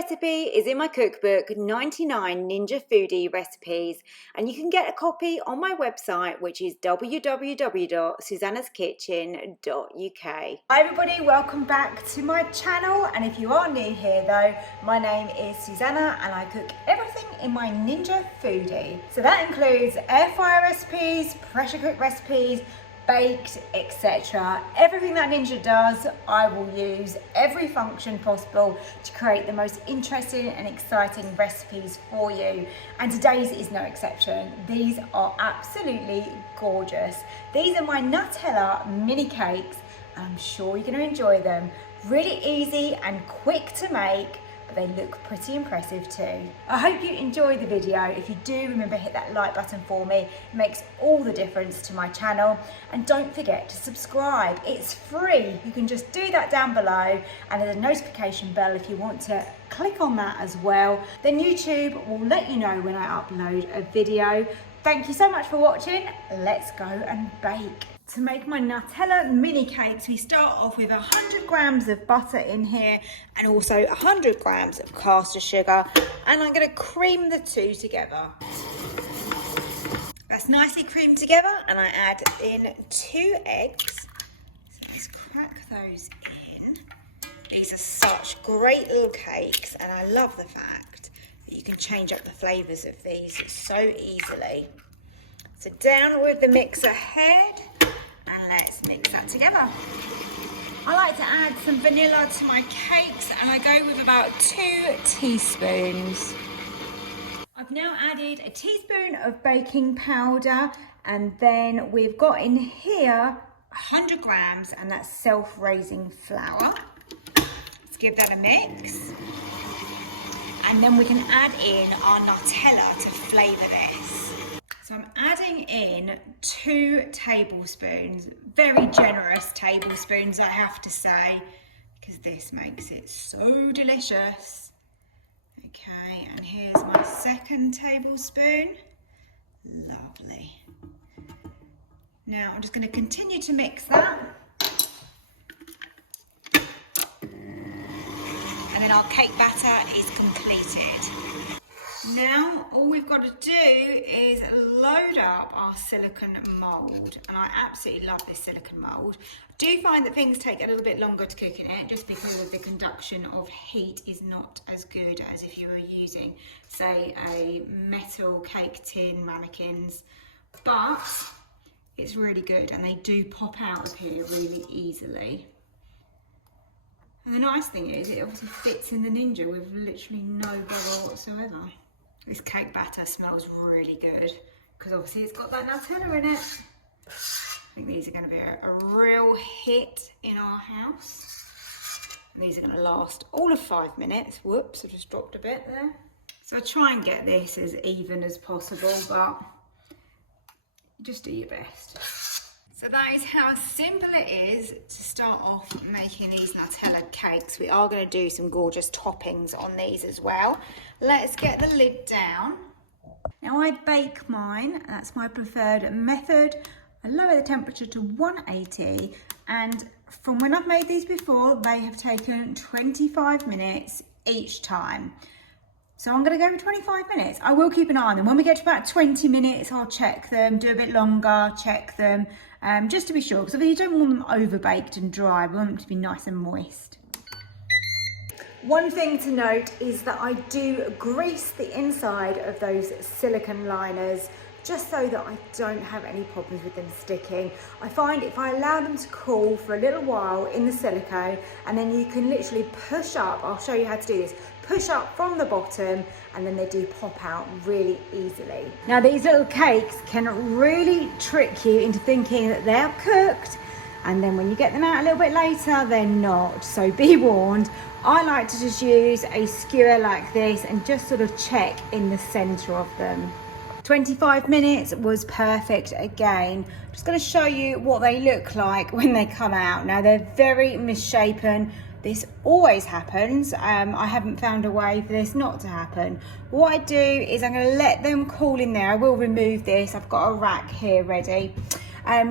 recipe is in my cookbook, 99 Ninja Foodi recipes, and you can get a copy on my website, which is www.susannahskitchen.uk. Hi everybody, welcome back to my channel, and if you are new here though, my name is Susannah and I cook everything in my Ninja Foodi. So that includes air fryer recipes, pressure cook recipes, baked, etc. Everything that Ninja does, I will use every function possible to create the most interesting and exciting recipes for you. And today's is no exception. These are absolutely gorgeous. These are my Nutella mini cakes, and I'm sure you're going to enjoy them. Really easy and quick to make, but they look pretty impressive too. I hope you enjoy the video. If you do, remember hit that like button for me. It makes all the difference to my channel. And don't forget to subscribe. It's free. You can just do that down below, and there's a notification bell if you want to click on that as well. Then YouTube will let you know when I upload a video. Thank you so much for watching. Let's go and bake. To make my Nutella mini cakes, we start off with 100 grams of butter in here and also 100 grams of caster sugar, and I'm going to cream the two together. That's nicely creamed together, and I add in 2 eggs. So let's crack those in. These are such great little cakes, and I love the fact that you can change up the flavours of these so easily. So down with the mixer head. And let's mix that together. I like to add some vanilla to my cakes, and I go with about 2 teaspoons. I've now added a teaspoon of baking powder, and then we've got in here 100 grams, and that's self-raising flour. Let's give that a mix. And then we can add in our Nutella to flavour this. So I'm adding in 2 tablespoons, very generous tablespoons I have to say, because this makes it so delicious. Okay, and here's my 2nd tablespoon. Lovely. Now I'm just going to continue to mix that. And then our cake batter is completed. Now all we've got to do is load up our silicone mould, and I absolutely love this silicone mould. I do find that things take a little bit longer to cook in it just because of the conduction of heat is not as good as if you were using, say, a metal cake tin ramekins, but it's really good and they do pop out of here really easily. And the nice thing is it obviously fits in the Ninja with literally no bother whatsoever. This cake batter smells really good because obviously it's got that Nutella in it. I think these are going to be a real hit in our house. And these are going to last all of 5 minutes. Whoops, I just dropped a bit there. So I try and get this as even as possible, but just do your best. So that is how simple it is to start off making these Nutella cakes. We are going to do some gorgeous toppings on these as well. Let's get the lid down. Now I bake mine, that's my preferred method. I lower the temperature to 180, and from when I've made these before, they have taken 25 minutes each time. So I'm going to go with 25 minutes. I will keep an eye on them. When we get to about 20 minutes, I'll check them, do a bit longer, check them, just to be sure. Because you don't want them over-baked and dry. We want them to be nice and moist. One thing to note is that I do grease the inside of those silicone liners just so that I don't have any problems with them sticking. I find if I allow them to cool for a little while in the silicone, and then you can literally push up, I'll show you how to do this, push up from the bottom, and then they do pop out really easily. Now these little cakes can really trick you into thinking that they're cooked, and then when you get them out a little bit later, they're not. So be warned. I like to just use a skewer like this and just sort of check in the center of them. 25 minutes was perfect again. I'm just going to show you what they look like when they come out. Now they're very misshapen. This always happens. I haven't found a way for this not to happen. What I do is I'm going to let them cool in there. I will remove this. I've got a rack here ready.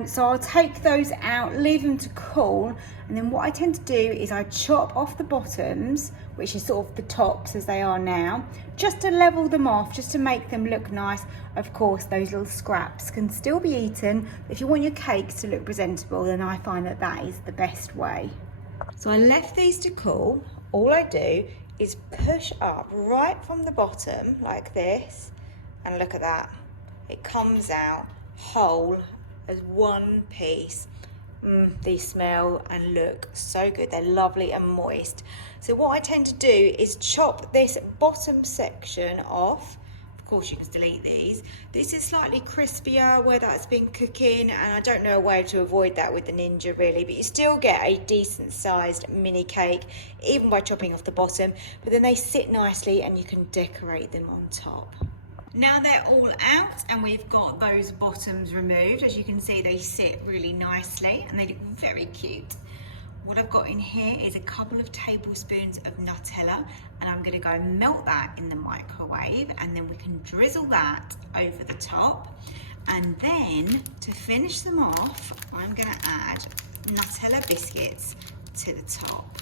So I'll take those out, leave them to cool, and then what I tend to do is I chop off the bottoms, which is sort of the tops as they are now, just to level them off, just to make them look nice. Of course, those little scraps can still be eaten. If you want your cakes to look presentable, then I find that that is the best way. So I left these to cool. All I do is push up right from the bottom like this, and look at that. It comes out whole as one piece. These smell and look so good. They're lovely and moist. So what I tend to do is chop this bottom section off. Of course you can still eat these. This is slightly crispier where that's been cooking, and I don't know a way to avoid that with the Ninja really, but you still get a decent sized mini cake even by chopping off the bottom, but then they sit nicely and you can decorate them on top. Now they're all out and we've got those bottoms removed. As you can see, they sit really nicely and they look very cute. What I've got in here is a couple of tablespoons of Nutella, and I'm gonna go and melt that in the microwave, and then we can drizzle that over the top. And then to finish them off, I'm gonna add Nutella biscuits to the top.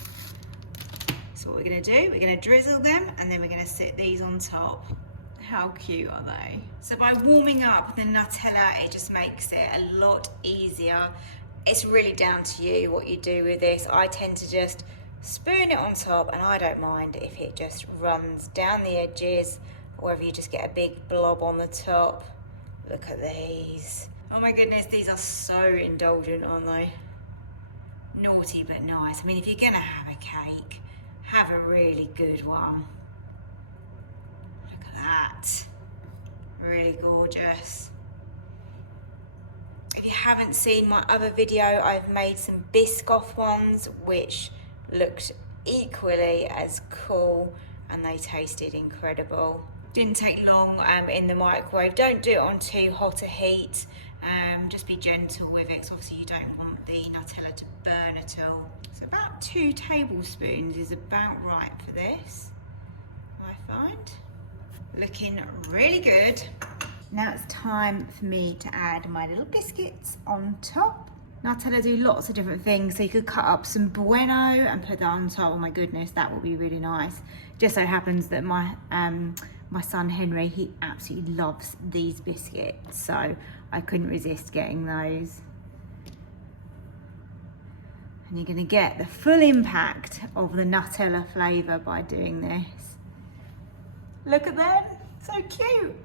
So what we're gonna do, we're gonna drizzle them and then we're gonna sit these on top. How cute are they? So by warming up the Nutella, it just makes it a lot easier. It's really down to you what you do with this. I tend to just spoon it on top, and I don't mind if it just runs down the edges, or whether you just get a big blob on the top. Look at these. Oh my goodness, these are so indulgent, aren't they? Naughty but nice. I mean, if you're gonna have a cake, have a really good one. That really gorgeous. If you haven't seen my other video, I've made some Biscoff ones which looked equally as cool, and they tasted incredible. Didn't take long in the microwave. Don't do it on too hot a heat. Just be gentle with it, 'cause obviously you don't want the Nutella to burn at all. So about 2 tablespoons is about right for this, I find. Looking really good. Now it's time for me to add my little biscuits on top. Nutella do lots of different things, so you could cut up some bueno and put that on top. Oh my goodness, that would be really nice. Just so happens that my son Henry, he absolutely loves these biscuits, so I couldn't resist getting those. And you're gonna get the full impact of the Nutella flavour by doing this. Look at them, so cute.